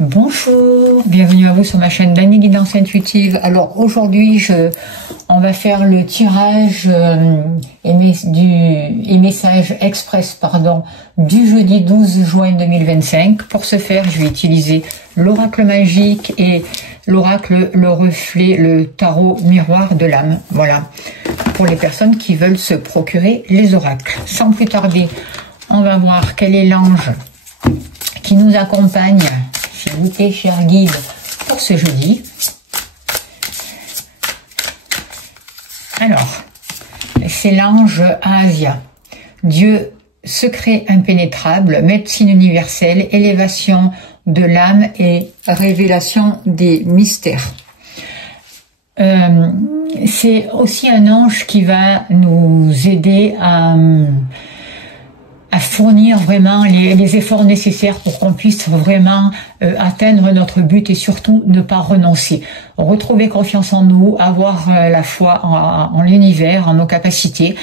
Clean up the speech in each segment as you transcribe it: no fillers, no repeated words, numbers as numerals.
Bonjour, bienvenue à vous sur ma chaîne d'Annie Guidance Intuitive. Alors aujourd'hui, on va faire le tirage et message express du jeudi 12 juin 2025. Pour ce faire, je vais utiliser l'oracle magique et l'oracle, le reflet, le tarot miroir de l'âme. Voilà, pour les personnes qui veulent se procurer les oracles. Sans plus tarder, on va voir quel est l'ange qui nous accompagne, s'il vous plaît, cher guide, pour ce jeudi. Alors, c'est l'ange Asia. Dieu, secret impénétrable, médecine universelle, élévation de l'âme et révélation des mystères. C'est aussi un ange qui va nous aider à fournir vraiment les efforts nécessaires pour qu'on puisse vraiment atteindre notre but et surtout ne pas renoncer. Retrouver confiance en nous, avoir la foi en l'univers, en nos capacités.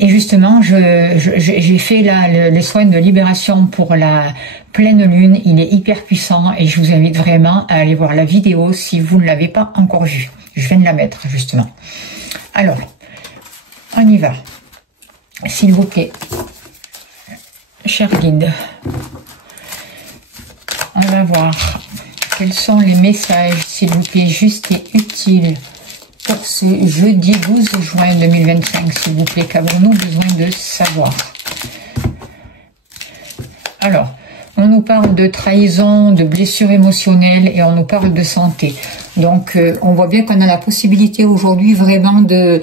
Et justement, j'ai fait là les soins de libération pour la pleine lune. Il est hyper puissant et je vous invite vraiment à aller voir la vidéo si vous ne l'avez pas encore vue. Je viens de la mettre justement. Alors, on y va. S'il vous plaît. Cher guide, on va voir quels sont les messages, s'il vous plaît, justes et utiles pour ce jeudi 12 juin 2025, s'il vous plaît, qu'avons-nous besoin de savoir? Alors, on nous parle de trahison, de blessures émotionnelles et on nous parle de santé. Donc, on voit bien qu'on a la possibilité aujourd'hui vraiment de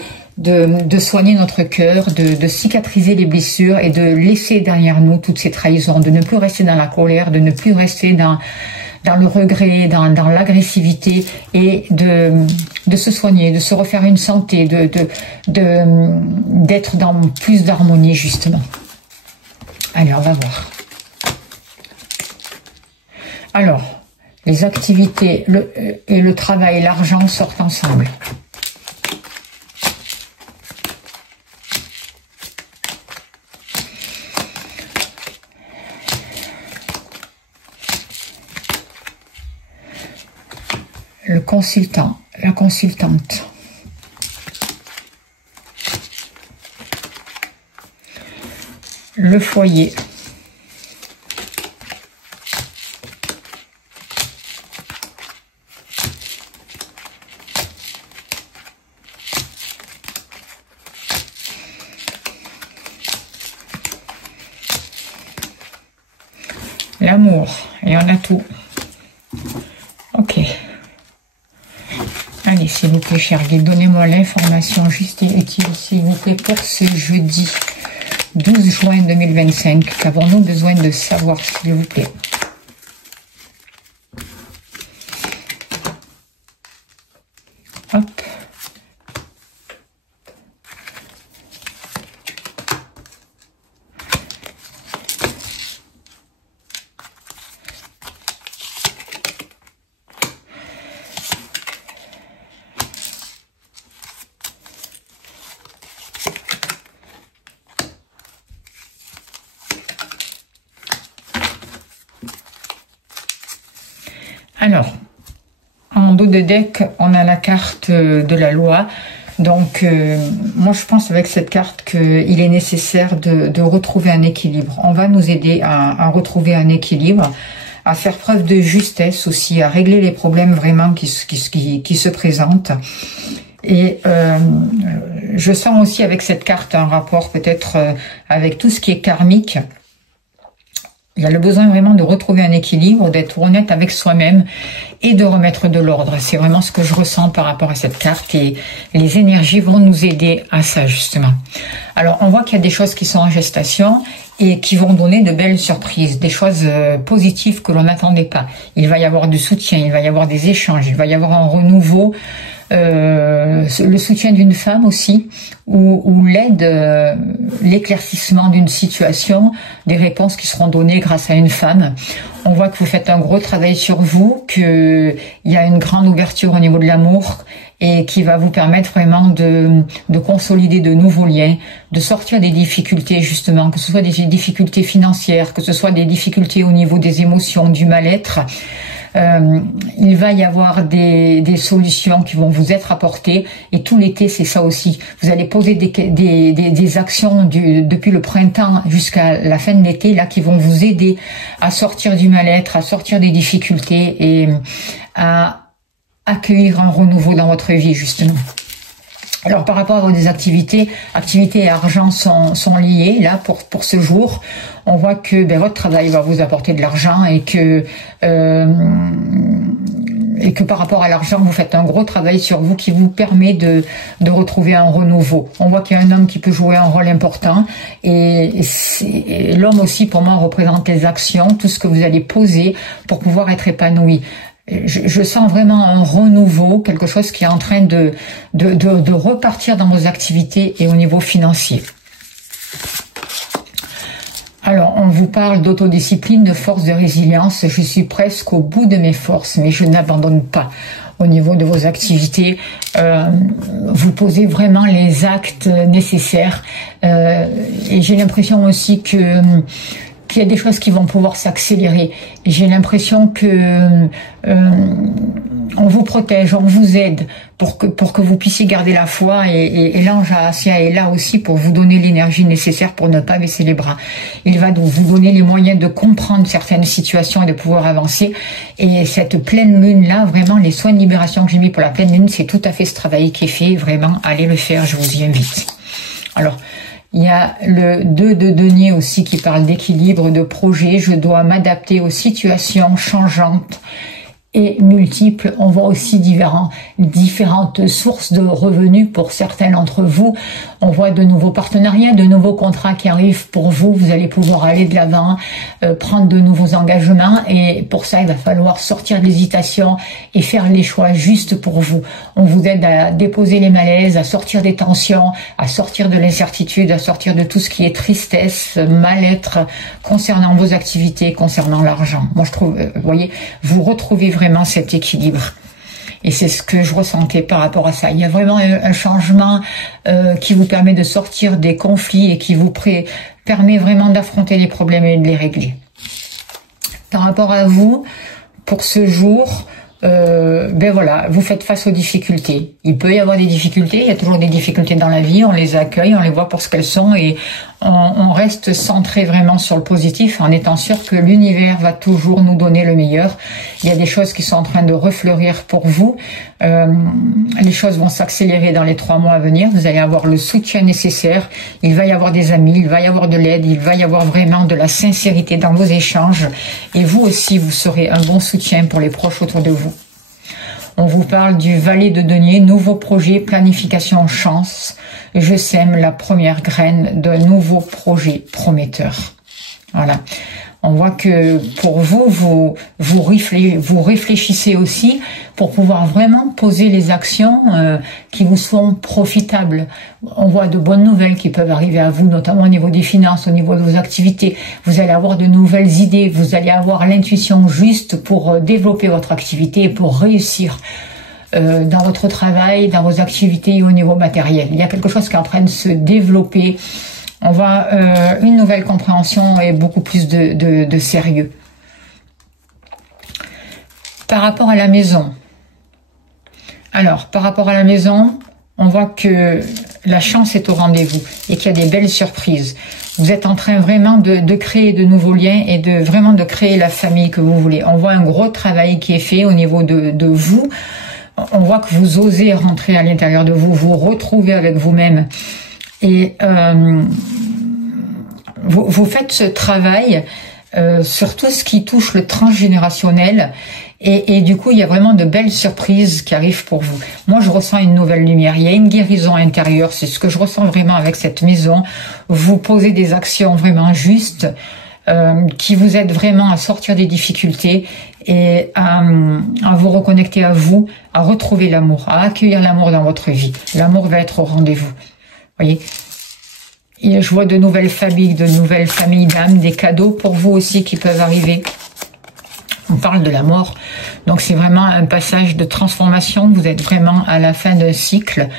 soigner notre cœur, de cicatriser les blessures et de laisser derrière nous toutes ces trahisons, de ne plus rester dans la colère, de ne plus rester dans le regret, dans l'agressivité et de se soigner, de se refaire une santé, d'être dans plus d'harmonie justement. Allez, on va voir. Alors, les activités et le travail et l'argent sortent ensemble. Le consultant, la consultante. Le foyer. L'amour. Et on a tout. Ok. Allez, s'il vous plaît, cher guide, donnez-moi l'information juste et utile, s'il vous plaît, pour ce jeudi 12 juin 2025. Qu'avons-nous besoin de savoir, s'il vous plaît? Hop. Alors, en dos de deck, on a la carte de la loi. Donc, moi, je pense avec cette carte qu'il est nécessaire de retrouver un équilibre. On va nous aider à retrouver un équilibre, à faire preuve de justesse aussi, à régler les problèmes vraiment qui se présentent. Et je sens aussi avec cette carte un rapport peut-être avec tout ce qui est karmique. Il y a le besoin vraiment de retrouver un équilibre, d'être honnête avec soi-même et de remettre de l'ordre. C'est vraiment ce que je ressens par rapport à cette carte et les énergies vont nous aider à ça justement. Alors on voit qu'il y a des choses qui sont en gestation et qui vont donner de belles surprises, des choses positives que l'on n'attendait pas. Il va y avoir du soutien, il va y avoir des échanges, il va y avoir un renouveau, le soutien d'une femme aussi, ou l'aide, l'éclaircissement d'une situation, des réponses qui seront données grâce à une femme. On voit que vous faites un gros travail sur vous, qu'il y a une grande ouverture au niveau de l'amour et qui va vous permettre vraiment de consolider de nouveaux liens, de sortir des difficultés justement, que ce soit des difficultés financières, que ce soit des difficultés au niveau des émotions, du mal-être. Il va y avoir des solutions qui vont vous être apportées, et tout l'été c'est ça aussi. Vous allez poser des actions depuis le printemps jusqu'à la fin de l'été là qui vont vous aider à sortir du mal-être, à sortir des difficultés et à accueillir un renouveau dans votre vie justement. Alors par rapport à vos activités et argent sont liés là pour ce jour. On voit que votre travail va vous apporter de l'argent et que par rapport à l'argent, vous faites un gros travail sur vous qui vous permet de retrouver un renouveau. On voit qu'il y a un homme qui peut jouer un rôle important et l'homme aussi pour moi représente les actions, tout ce que vous allez poser pour pouvoir être épanoui. Je sens vraiment un renouveau, quelque chose qui est en train de repartir dans vos activités et au niveau financier. Alors, on vous parle d'autodiscipline, de force, de résilience. Je suis presque au bout de mes forces, mais je n'abandonne pas. Au niveau de vos activités, vous posez vraiment les actes nécessaires. Et j'ai l'impression aussi qu'il y a des choses qui vont pouvoir s'accélérer. J'ai l'impression que on vous protège, on vous aide pour que vous puissiez garder la foi et l'ange Asia est là aussi pour vous donner l'énergie nécessaire pour ne pas baisser les bras. Il va donc vous donner les moyens de comprendre certaines situations et de pouvoir avancer. Et cette pleine lune là, vraiment les soins de libération que j'ai mis pour la pleine lune, c'est tout à fait ce travail qui est fait. Vraiment, allez le faire, je vous y invite. Alors, il y a le 2 de denier aussi qui parle d'équilibre, de projet. Je dois m'adapter aux situations changeantes et multiples. On voit aussi différentes sources de revenus pour certains d'entre vous. On voit de nouveaux partenariats, de nouveaux contrats qui arrivent pour vous. Vous allez pouvoir aller de l'avant, prendre de nouveaux engagements. Et pour ça, il va falloir sortir de l'hésitation et faire les choix justes pour vous. On vous aide à déposer les malaises, à sortir des tensions, à sortir de l'incertitude, à sortir de tout ce qui est tristesse, mal-être concernant vos activités, concernant l'argent. Moi, je trouve, vous voyez, vous retrouvez vraiment cet équilibre. Et c'est ce que je ressentais par rapport à ça. Il y a vraiment un changement qui vous permet de sortir des conflits et qui vous permet vraiment d'affronter les problèmes et de les régler. Par rapport à vous, pour ce jour, voilà, vous faites face aux difficultés. Il peut y avoir des difficultés, il y a toujours des difficultés dans la vie, on les accueille, on les voit pour ce qu'elles sont et on reste centré vraiment sur le positif en étant sûr que l'univers va toujours nous donner le meilleur. Il y a des choses qui sont en train de refleurir pour vous. Les choses vont s'accélérer dans les 3 mois à venir. Vous allez avoir le soutien nécessaire. Il va y avoir des amis, il va y avoir de l'aide, il va y avoir vraiment de la sincérité dans vos échanges. Et vous aussi, vous serez un bon soutien pour les proches autour de vous. On vous parle du valet de denier, nouveau projet, planification, chance. Je sème la première graine d'un nouveau projet prometteur. Voilà. On voit que pour vous réfléchissez aussi pour pouvoir vraiment poser les actions qui vous sont profitables. On voit de bonnes nouvelles qui peuvent arriver à vous, notamment au niveau des finances, au niveau de vos activités. Vous allez avoir de nouvelles idées, vous allez avoir l'intuition juste pour développer votre activité et pour réussir dans votre travail, dans vos activités et au niveau matériel. Il y a quelque chose qui est en train de se développer. On voit une nouvelle compréhension et beaucoup plus de sérieux. Par rapport à la maison. Alors, par rapport à la maison, on voit que la chance est au rendez-vous et qu'il y a des belles surprises. Vous êtes en train vraiment de créer de nouveaux liens et vraiment de créer la famille que vous voulez. On voit un gros travail qui est fait au niveau de vous. On voit que vous osez rentrer à l'intérieur de vous, vous retrouver avec vous-même. Et vous faites ce travail sur tout ce qui touche le transgénérationnel et du coup il y a vraiment de belles surprises qui arrivent pour vous. Moi je ressens une nouvelle lumière, il y a une guérison intérieure, c'est ce que je ressens vraiment avec cette maison. Vous posez des actions vraiment justes qui vous aident vraiment à sortir des difficultés et à vous reconnecter à vous, à retrouver l'amour, à accueillir l'amour dans votre vie. L'amour va être au rendez-vous. Voyez, et je vois de nouvelles familles d'âmes, des cadeaux pour vous aussi qui peuvent arriver. On parle de la mort, donc c'est vraiment un passage de transformation. Vous êtes vraiment à la fin d'un cycle.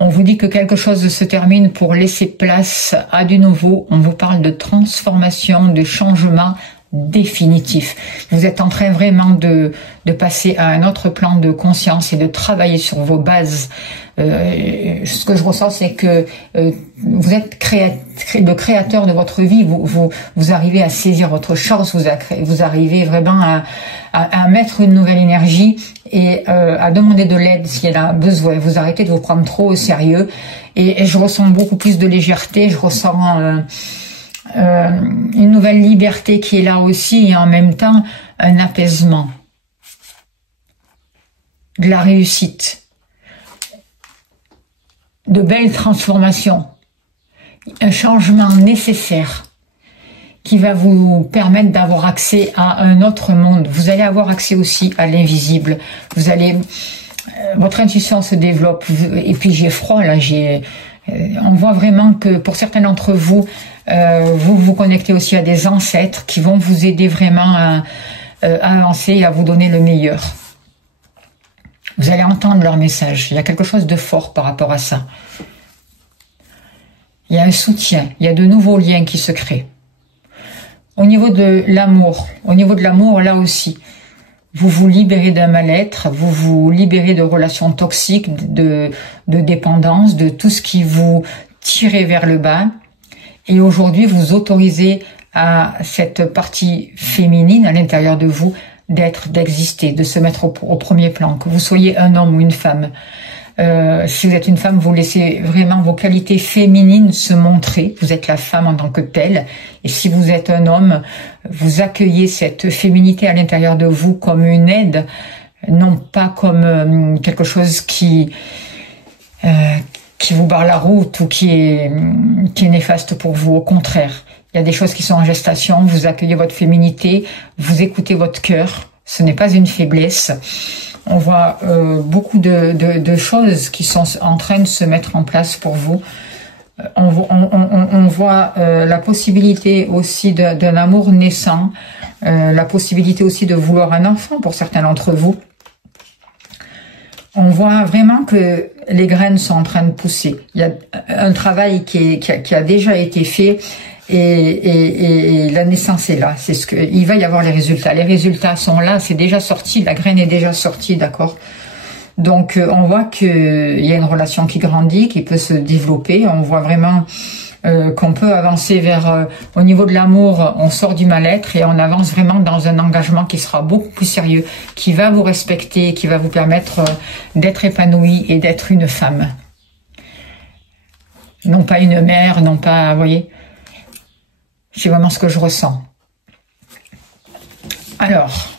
On vous dit que quelque chose se termine pour laisser place à du nouveau. On vous parle de transformation, de changement, définitif. Vous êtes en train vraiment de passer à un autre plan de conscience et de travailler sur vos bases. Ce que je ressens, c'est que vous êtes le créateur de votre vie. Vous arrivez à saisir votre chance, vous arrivez vraiment à mettre une nouvelle énergie et à demander de l'aide s'il y en a besoin. Vous arrêtez de vous prendre trop au sérieux et je ressens beaucoup plus de légèreté. Je ressens une nouvelle liberté qui est là aussi et en même temps un apaisement, de la réussite, de belles transformations, un changement nécessaire qui va vous permettre d'avoir accès à un autre monde. Vous allez avoir accès aussi à l'invisible. Vous allez, votre intuition se développe. Et puis j'ai froid là. On voit vraiment que pour certains d'entre vous, vous vous connectez aussi à des ancêtres qui vont vous aider vraiment à avancer et à vous donner le meilleur. Vous allez entendre leur message. Il y a quelque chose de fort par rapport à ça. Il y a un soutien. Il y a de nouveaux liens qui se créent. Au niveau de l'amour, là aussi, vous vous libérez d'un mal-être, vous vous libérez de relations toxiques, de dépendance, de tout ce qui vous tirait vers le bas. Et aujourd'hui, vous autorisez à cette partie féminine à l'intérieur de vous d'exister, de se mettre au premier plan, que vous soyez un homme ou une femme. Si vous êtes une femme, vous laissez vraiment vos qualités féminines se montrer. Vous êtes la femme en tant que telle. Et si vous êtes un homme, vous accueillez cette féminité à l'intérieur de vous comme une aide, non pas comme quelque chose qui vous barre la route ou qui est néfaste pour vous. Au contraire, il y a des choses qui sont en gestation. Vous accueillez votre féminité, vous écoutez votre cœur. Ce n'est pas une faiblesse. On voit beaucoup de choses qui sont en train de se mettre en place pour vous. On voit la possibilité aussi d'un amour naissant, la possibilité aussi de vouloir un enfant pour certains d'entre vous. On voit vraiment que les graines sont en train de pousser. Il y a un travail qui a déjà été fait et la naissance est là. Il va y avoir les résultats. Les résultats sont là, c'est déjà sorti, la graine est déjà sortie, d'accord? Donc on voit qu'il y a une relation qui grandit, qui peut se développer. On voit vraiment qu'on peut avancer vers, au niveau de l'amour, on sort du mal-être et on avance vraiment dans un engagement qui sera beaucoup plus sérieux, qui va vous respecter, qui va vous permettre d'être épanoui et d'être une femme. Non pas une mère, non pas, vous voyez, c'est vraiment ce que je ressens. Alors,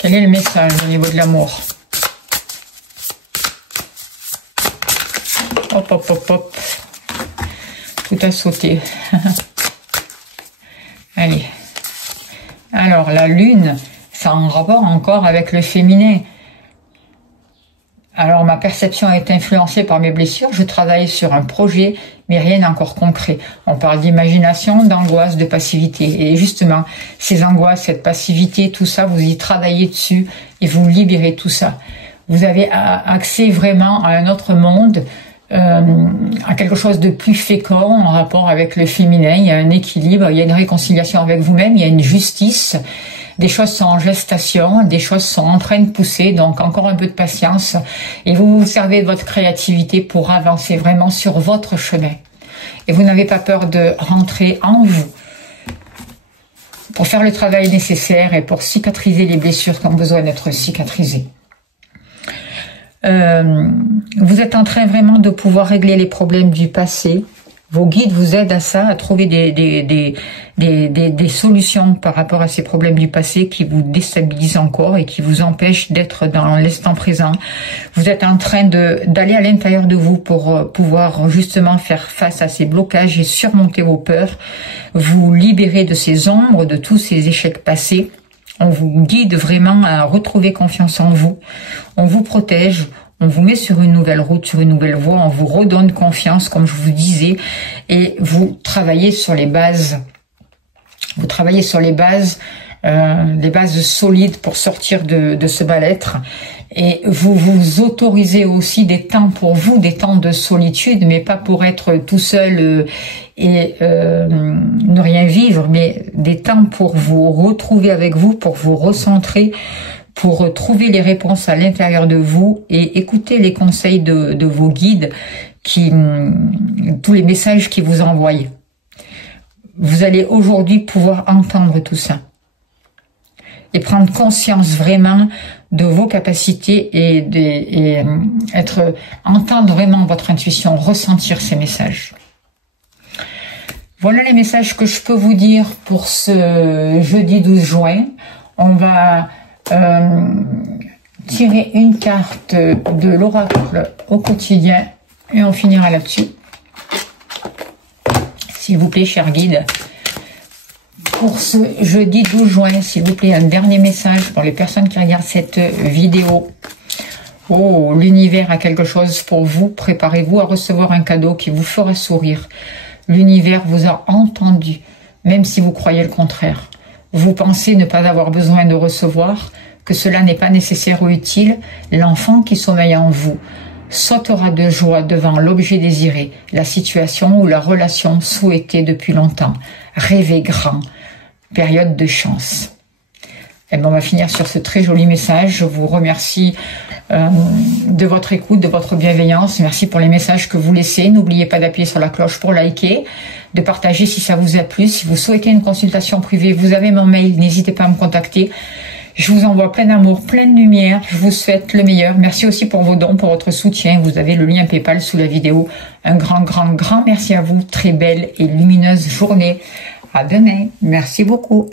quel est le message au niveau de l'amour? Hop, hop, hop, hop. Tout a sauté. Allez. Alors, la lune, ça a un rapport encore avec le féminin. Alors, ma perception a été influencée par mes blessures. Je travaille sur un projet, mais rien d'encore concret. On parle d'imagination, d'angoisse, de passivité. Et justement, ces angoisses, cette passivité, tout ça, vous y travaillez dessus et vous libérez tout ça. Vous avez accès vraiment à un autre monde, à quelque chose de plus fécond en rapport avec le féminin. Il y a un équilibre, il y a une réconciliation avec vous-même, il y a une justice. Des choses sont en gestation, des choses sont en train de pousser, donc encore un peu de patience. Et vous vous servez de votre créativité pour avancer vraiment sur votre chemin. Et vous n'avez pas peur de rentrer en vous pour faire le travail nécessaire et pour cicatriser les blessures qui ont besoin d'être cicatrisées. Vous êtes en train vraiment de pouvoir régler les problèmes du passé. Vos guides vous aident à ça, à trouver des solutions par rapport à ces problèmes du passé qui vous déstabilisent encore et qui vous empêchent d'être dans l'instant présent. Vous êtes en train d'aller à l'intérieur de vous pour pouvoir justement faire face à ces blocages et surmonter vos peurs, vous libérer de ces ombres, de tous ces échecs passés. On vous guide vraiment à retrouver confiance en vous. On vous protège. On vous met sur une nouvelle route, sur une nouvelle voie. On vous redonne confiance, comme je vous disais. Et vous travaillez sur les bases. Vous travaillez sur les bases solides pour sortir de ce mal-être. Et vous vous autorisez aussi des temps pour vous, des temps de solitude, mais pas pour être tout seul et ne rien vivre, mais des temps pour vous retrouver avec vous, pour vous recentrer, pour trouver les réponses à l'intérieur de vous et écouter les conseils de vos guides, tous les messages qu'ils vous envoient. Vous allez aujourd'hui pouvoir entendre tout ça et prendre conscience vraiment de vos capacités et entendre vraiment votre intuition, ressentir ces messages. Voilà les messages que je peux vous dire pour ce jeudi 12 juin. On va tirer une carte de l'oracle au quotidien et on finira là-dessus. S'il vous plaît, cher guide, pour ce jeudi 12 juin, s'il vous plaît, un dernier message pour les personnes qui regardent cette vidéo. Oh, l'univers a quelque chose pour vous. Préparez-vous à recevoir un cadeau qui vous fera sourire. L'univers vous a entendu, même si vous croyez le contraire. Vous pensez ne pas avoir besoin de recevoir, que cela n'est pas nécessaire ou utile. L'enfant qui sommeille en vous sautera de joie devant l'objet désiré, la situation ou la relation souhaitée depuis longtemps. Rêvez grand. Période de chance. Et bien, on va finir sur ce très joli message. Je vous remercie de votre écoute, de votre bienveillance. Merci pour les messages que vous laissez. N'oubliez pas d'appuyer sur la cloche pour liker, de partager si ça vous a plu. Si vous souhaitez une consultation privée, vous avez mon mail. N'hésitez pas à me contacter. Je vous envoie plein d'amour, plein de lumière. Je vous souhaite le meilleur. Merci aussi pour vos dons, pour votre soutien. Vous avez le lien PayPal sous la vidéo. Un grand, grand, grand merci à vous. Très belle et lumineuse journée. À demain. Merci beaucoup.